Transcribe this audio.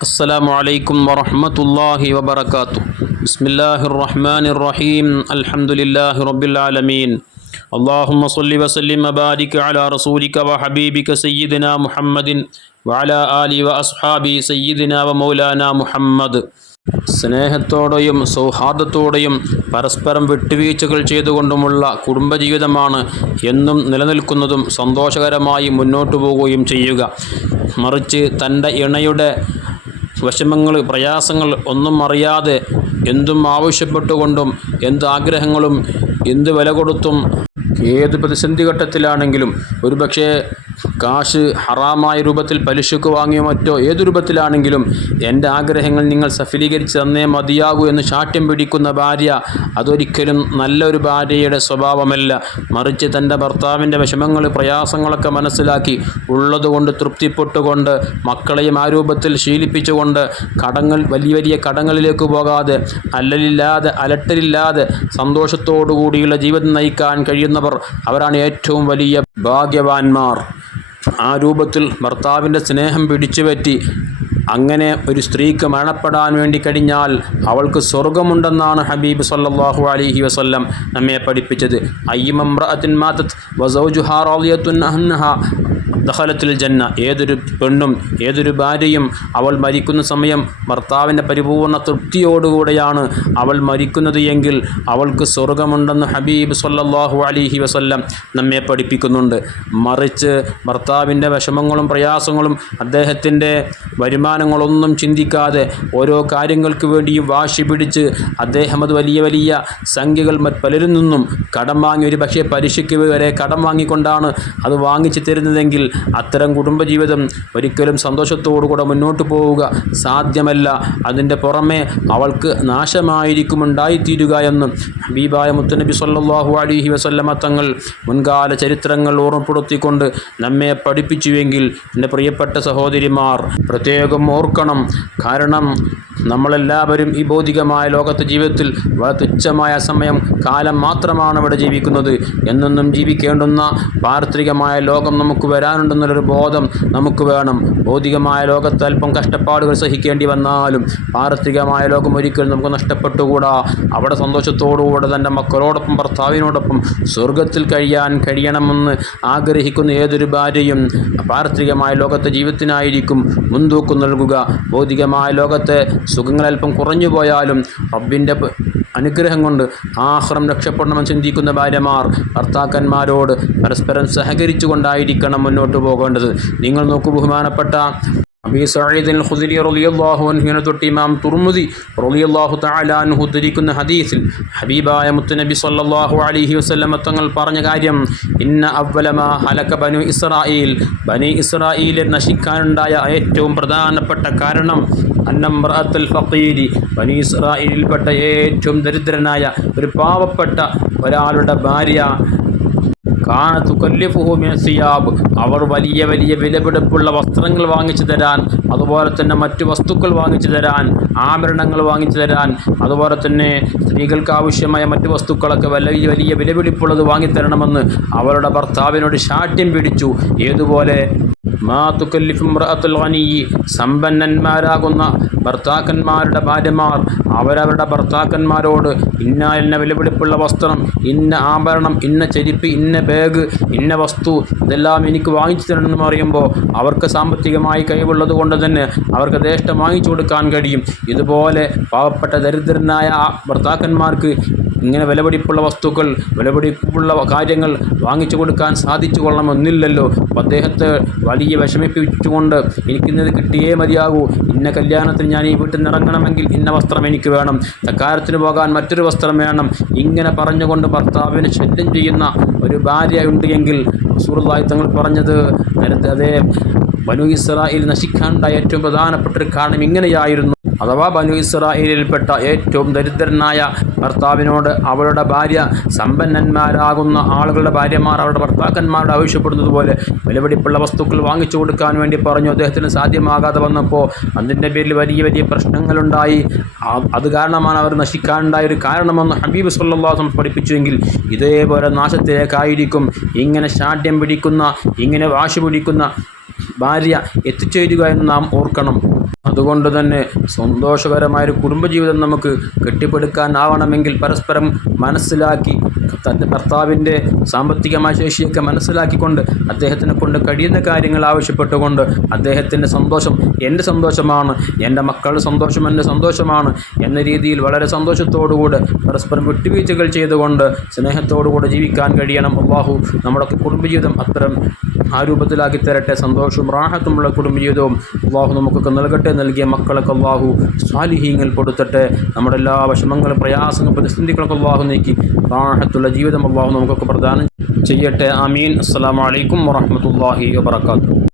السلام عليكم ورحمة الله وبركاته بسم الله الرحمن الرحيم الحمد لله رب العالمين اللهم صل وسلم وبارك على رسولك وحبيبك سيدنا محمد وعلى آله وأصحابه سيدنا ومولانا محمد സ്നേഹത്തോടെയും സൗഹാർദ്ദത്തോടെയും പരസ്പരം വിട്ടുവീഴ്ചകൾ ചെയ്തുകൊണ്ടുമുള്ള കുടുംബജീവിതമാണ് എന്നും നിലനിൽക്കുന്നതും സന്തോഷകരമായി മുന്നോട്ടു പോവുകയും ചെയ്യുക മറിച്ച് തൻ്റെ ഇണയുടെ വിഷമങ്ങൾ പ്രയാസങ്ങൾ ഒന്നും അറിയാതെ എന്തും ആവശ്യപ്പെട്ടുകൊണ്ടും എന്ത് ആഗ്രഹങ്ങളും എന്ത് വില കൊടുത്തും ഏത് പ്രതിസന്ധി ഘട്ടത്തിലാണെങ്കിലും ഒരുപക്ഷേ കാശ് ഹറാമായ രൂപത്തിൽ പലിശക്ക് വാങ്ങിയോ മറ്റോ ഏതു രൂപത്തിലാണെങ്കിലും എന്റെ ആഗ്രഹങ്ങൾ നിങ്ങൾ സഫലീകരിച്ച് തന്നേ മതിയാകൂ എന്ന് ശാഠ്യം പിടിക്കുന്ന ഭാര്യ അതൊരിക്കലും നല്ലൊരു ഭാര്യയുടെ സ്വഭാവമല്ല. മറിച്ച് തന്റെ ഭർത്താവിന്റെ വിഷമങ്ങൾ പ്രയാസങ്ങളൊക്കെ മനസ്സിലാക്കി ഉള്ളതുകൊണ്ട് തൃപ്തിപ്പെട്ടുകൊണ്ട് മക്കളെയും ആ രൂപത്തിൽ ശീലിപ്പിച്ചുകൊണ്ട് കടങ്ങൾ വലിയ വലിയ കടങ്ങളിലേക്ക് പോകാതെ അല്ലലില്ലാതെ അലട്ടലില്ലാതെ സന്തോഷത്തോടു കൂടിയുള്ള ജീവിതം നയിക്കാൻ കഴിയുന്നവർ അവരാണ് ഏറ്റവും വലിയ ഭാഗ്യവാന്മാർ. ആ രൂപത്തിൽ ഭർത്താവിന്റെ സ്നേഹം പിടിച്ചുപറ്റി അങ്ങനെ ഒരു സ്ത്രീക്ക് മരണപ്പെടാൻ വേണ്ടി കഴിഞ്ഞാൽ അവൾക്ക് സ്വർഗമുണ്ടെന്നാണ് ഹബീബ് സല്ലാഹു അലൈഹി വസല്ലം നമ്മെ പഠിപ്പിച്ചത്. അയ്യമമ്രഅത്തിൻ മാതത് വസൗജുഹാ റാളിയത്തുൻ അഹ്നഹ ദഹലത്തിൽ ജന്ന ഏതൊരു പെണ്ണും ഏതൊരു ഭാര്യയും അവൾ മരിക്കുന്ന സമയം ഭർത്താവിന്റെ പരിപൂർണ തൃപ്തിയോടുകൂടെയാണ് അവൾ മരിക്കുന്നത് എങ്കിൽ അവൾക്ക് സ്വർഗമുണ്ടെന്ന് ഹബീബ് സല്ലാഹു അലിഹി വസല്ലം നമ്മെ പഠിപ്പിക്കുന്നുണ്ട്. മറിച്ച് ഭർത്താവിന്റെ വിഷമങ്ങളും പ്രയാസങ്ങളും അദ്ദേഹത്തിന്റെ വരുമാനങ്ങളൊന്നും ചിന്തിക്കാതെ ഓരോ കാര്യങ്ങൾക്ക് വേണ്ടിയും വാശി പിടിച്ച് അദ്ദേഹം അത് വലിയ വലിയ സംഖ്യകൾ പലരിൽ നിന്നും കടം വാങ്ങി ഒരു പക്ഷേ പലിശയ്ക്ക് വരെ കടം വാങ്ങിക്കൊണ്ടാണ് അത് വാങ്ങിച്ചു തരുന്നതെങ്കിൽ അത്തരം കുടുംബജീവിതം ഒരിക്കലും സന്തോഷത്തോടുകൂടെ മുന്നോട്ട് പോവുക സാധ്യമല്ല. അതിന്റെ പുറമെ അവൾക്ക് നാശമായിരിക്കും ഉണ്ടായിത്തീരുക എന്ന് ഹബീബായ മുത്തനബി സല്ലാഹു അലൈഹി വസല്ലമ തങ്ങൾ മുൻകാല ചരിത്രങ്ങൾ ഓർമ്മപ്പെടുത്തിക്കൊണ്ട് നമ്മെ പഠിപ്പിച്ചുവെങ്കിൽ എന്റെ പ്രിയപ്പെട്ട സഹോദരിമാർ പ്രത്യേകം ഓർക്കണം. കാരണം നമ്മളെല്ലാവരും ഈ ഭൗതികമായ ലോകത്തെ ജീവിതത്തിൽ വളരെ തുച്ഛമായ സമയം കാലം മാത്രമാണ് ഇവിടെ ജീവിക്കുന്നത്. എന്നൊന്നും ജീവിക്കേണ്ടുന്ന പാർത്രികമായ ലോകം നമുക്ക് വരാനുണ്ടെന്നുള്ളൊരു ബോധം നമുക്ക് വേണം. ഭൗതികമായ ലോകത്ത് അല്പം കഷ്ടപ്പാടുകൾ സഹിക്കേണ്ടി വന്നാലും പാരത്രികമായ ലോകം ഒരിക്കലും നമുക്ക് നഷ്ടപ്പെട്ടുകൂടാ. അവിടെ സന്തോഷത്തോടുകൂടെ തന്റെ മക്കളോടൊപ്പം ഭർത്താവിനോടൊപ്പം സ്വർഗത്തിൽ കഴിയാൻ കഴിയണമെന്ന് ആഗ്രഹിക്കുന്ന ഏതൊരു ഭാര്യയും പാരത്രികമായ ലോകത്തെ ജീവിതത്തിനായിരിക്കും മുൻതൂക്കം നൽകുക. ഭൗതികമായ ലോകത്തെ സുഖങ്ങളൽപ്പം കുറഞ്ഞു പോയാലും റബ്ബിന്റെ അനുഗ്രഹം കൊണ്ട് ആഹ്റം രക്ഷപ്പെടണമെന്ന് ചിന്തിക്കുന്ന ഭാര്യമാർ ഭർത്താക്കന്മാരോട് പരസ്പരം സഹകരിച്ചു കൊണ്ടായിരിക്കണം മുന്നോട്ട് പോകേണ്ടത്. നിങ്ങൾ നോക്കൂ ബഹുമാനപ്പെട്ട അബീ സഈദ് അൽ ഖുദരി റളിയല്ലാഹു അൻഹുവിനെ തൊട്ട് ഇമാം തുർമുദി റളിയല്ലാഹു തആല അൻഹു ഉദ്ധരിക്കുന്ന ഹദീസിൽ ഹബീബായ മുത്തുനബി സല്ലല്ലാഹു അലൈഹി വസല്ലമ തങ്ങൾ പറഞ്ഞ കാര്യം ഇന്ന അവലമ ഹലക ബനു ഇസ്രായീൽ ബനി ഇസ്രായീലെ നശിക്കാനുണ്ടായ ഏറ്റവും പ്രധാനപ്പെട്ട കാരണം അന്നംറഅത്തുൽ ഫഖീരി. ബനി ഇസ്രായേലിൽപ്പെട്ട ഏറ്റവും ദരിദ്രനായ ഒരു പാവപ്പെട്ട ഒരാളുടെ ഭാര്യ കാന തുകല്ലിഫുഹു മിന സിയാബ്. അവർ വലിയ വലിയ വിലപിടിപ്പുള്ള വസ്ത്രങ്ങൾ വാങ്ങിച്ചു തരാൻ അതുപോലെ തന്നെ മറ്റു വസ്തുക്കൾ വാങ്ങിച്ചു തരാൻ ആഭരണങ്ങൾ വാങ്ങിച്ചു തരാൻ അതുപോലെ തന്നെ സ്ത്രീകൾക്ക് ആവശ്യമായ മറ്റു വസ്തുക്കളൊക്കെ വലിയ വലിയ വിലപിടിപ്പുള്ളത് വാങ്ങിത്തരണമെന്ന് അവരുടെ ഭർത്താവിനോട് ശാഠ്യം പിടിച്ചു. ഏതുപോലെ? സമ്പന്നന്മാരാകുന്ന ഭർത്താക്കന്മാരുടെ ഭാര്യമാർ അവരവരുടെ ഭർത്താക്കന്മാരോട് ഇന്ന ഇന്ന വിലപിടിപ്പുള്ള വസ്ത്രം ഇന്ന ആഭരണം ഇന്ന ചെരിപ്പ് ഇന്ന ബാഗ് ഇന്ന വസ്തു ഇതെല്ലാം എനിക്ക് വാങ്ങിച്ചു തരണമെന്ന് പറയുമ്പോൾ അവർക്ക് സാമ്പത്തികമായി കഴിവുള്ളത് കൊണ്ട് തന്നെ അവർക്ക് ദേഷ്ടം വാങ്ങിച്ചു കൊടുക്കാൻ കഴിയും. ഇതുപോലെ പാവപ്പെട്ട ദരിദ്രനായ ഭർത്താക്കന്മാർക്ക് ഇങ്ങനെ വിലപിടിപ്പുള്ള വസ്തുക്കൾ വിലപിടിപ്പുള്ള കാര്യങ്ങൾ വാങ്ങിച്ചു കൊടുക്കാൻ സാധിച്ചു കൊള്ളണമെന്നില്ലല്ലോ. അപ്പോൾ അദ്ദേഹത്തെ വലിയ വിഷമിപ്പിച്ചുകൊണ്ട് എനിക്കിന്നത് കിട്ടിയേ മതിയാകൂ. ഇന്ന കല്യാണത്തിന് ഞാൻ ഈ വീട്ടിൽ നിറങ്ങണമെങ്കിൽ ഇന്ന വസ്ത്രം എനിക്ക് വേണം. തക്കാരത്തിന് പോകാൻ മറ്റൊരു വസ്ത്രം വേണം. ഇങ്ങനെ പറഞ്ഞുകൊണ്ട് ഭർത്താവിനെ ശല്യം ചെയ്യുന്ന ഒരു ഭാര്യ ഉണ്ട് എങ്കിൽ സുഹൃത്തായി തങ്ങൾ പറഞ്ഞത് നേരത്തെ അതേ ബനു ഇസ്രായേൽ നശിക്കാനുണ്ടായ ഏറ്റവും പ്രധാനപ്പെട്ട ഒരു കാരണം ഇങ്ങനെയായിരുന്നു. അഥവാ ബനു ഇസ്രായേലിൽപ്പെട്ട ഏറ്റവും ദരിദ്രനായ ഭർത്താവിനോട് അവളുടെ ഭാര്യ സമ്പന്നന്മാരാകുന്ന ആളുകളുടെ ഭാര്യമാർ അവരുടെ ഭർത്താക്കന്മാരോട് ആവശ്യപ്പെടുന്നത് പോലെ വിലപിടിപ്പുള്ള വസ്തുക്കൾ വാങ്ങിച്ചു കൊടുക്കാൻ വേണ്ടി പറഞ്ഞു. അദ്ദേഹത്തിന് സാധ്യമാകാതെ വന്നപ്പോൾ അതിന്റെ പേരിൽ വലിയ വലിയ പ്രശ്നങ്ങളുണ്ടായി. അത് കാരണമാണ് അവർ നശിക്കാനുണ്ടായ ഒരു കാരണമെന്ന് ഹബീബ് സല്ലാസം പഠിപ്പിച്ചുവെങ്കിൽ ഇതേപോലെ നാശത്തിലേക്കായിരിക്കും. ഇങ്ങനെ ശാഠ്യം പിടിക്കുന്ന ഇങ്ങനെ വാശി പിടിക്കുന്ന ഭാര്യ എത്തിച്ചേരുക എന്ന് നാം ഓർക്കണം. അതുകൊണ്ട് തന്നെ സന്തോഷകരമായൊരു കുടുംബജീവിതം നമുക്ക് കെട്ടിപ്പടുക്കാനാവണമെങ്കിൽ പരസ്പരം മനസ്സിലാക്കി തന്റെ ഭർത്താവിന്റെ സാമ്പത്തികമായ ശേഷിയൊക്കെ മനസ്സിലാക്കിക്കൊണ്ട് അദ്ദേഹത്തിനെ കൊണ്ട് കഴിയുന്ന കാര്യങ്ങൾ ആവശ്യപ്പെട്ടുകൊണ്ട് അദ്ദേഹത്തിന്റെ സന്തോഷം എന്റെ സന്തോഷമാണ് എന്റെ മക്കളുടെ സന്തോഷം എന്റെ സന്തോഷമാണ് എന്ന രീതിയിൽ വളരെ സന്തോഷത്തോടുകൂടെ പരസ്പരം വിട്ടുവീഴ്ചകൾ ചെയ്തുകൊണ്ട് സ്നേഹത്തോടുകൂടെ ജീവിക്കാൻ കഴിയണം. അള്ളാഹു നമ്മുടെ കുടുംബജീവിതം അത്തരം ആ രൂപത്തിലാക്കി തരട്ടെ. സന്തോഷവും റാഹത്തുമുള്ള കുടുംബജീവിതവും അള്ളാഹു നമുക്കൊക്കെ നൽകട്ടെ നൽകിയ മക്കളൊക്കെ അള്ളാഹു സ്വാലിഹീങ്ങൾ കൊടുത്തട്ടെ നമ്മുടെ എല്ലാ വിഷമങ്ങളും പ്രയാസങ്ങളും പ്രതിസന്ധികളൊക്കെ അള്ളാഹു നീക്കി റാഹത്തുള്ള ജീവിതം അള്ളാഹു നമുക്കൊക്കെ പ്രദാനം ചെയ്യട്ടെ. അമീൻ അസ്സാം വലൈക്കും വറഹ്മത്തുള്ളാഹി വബറകാതുഹു.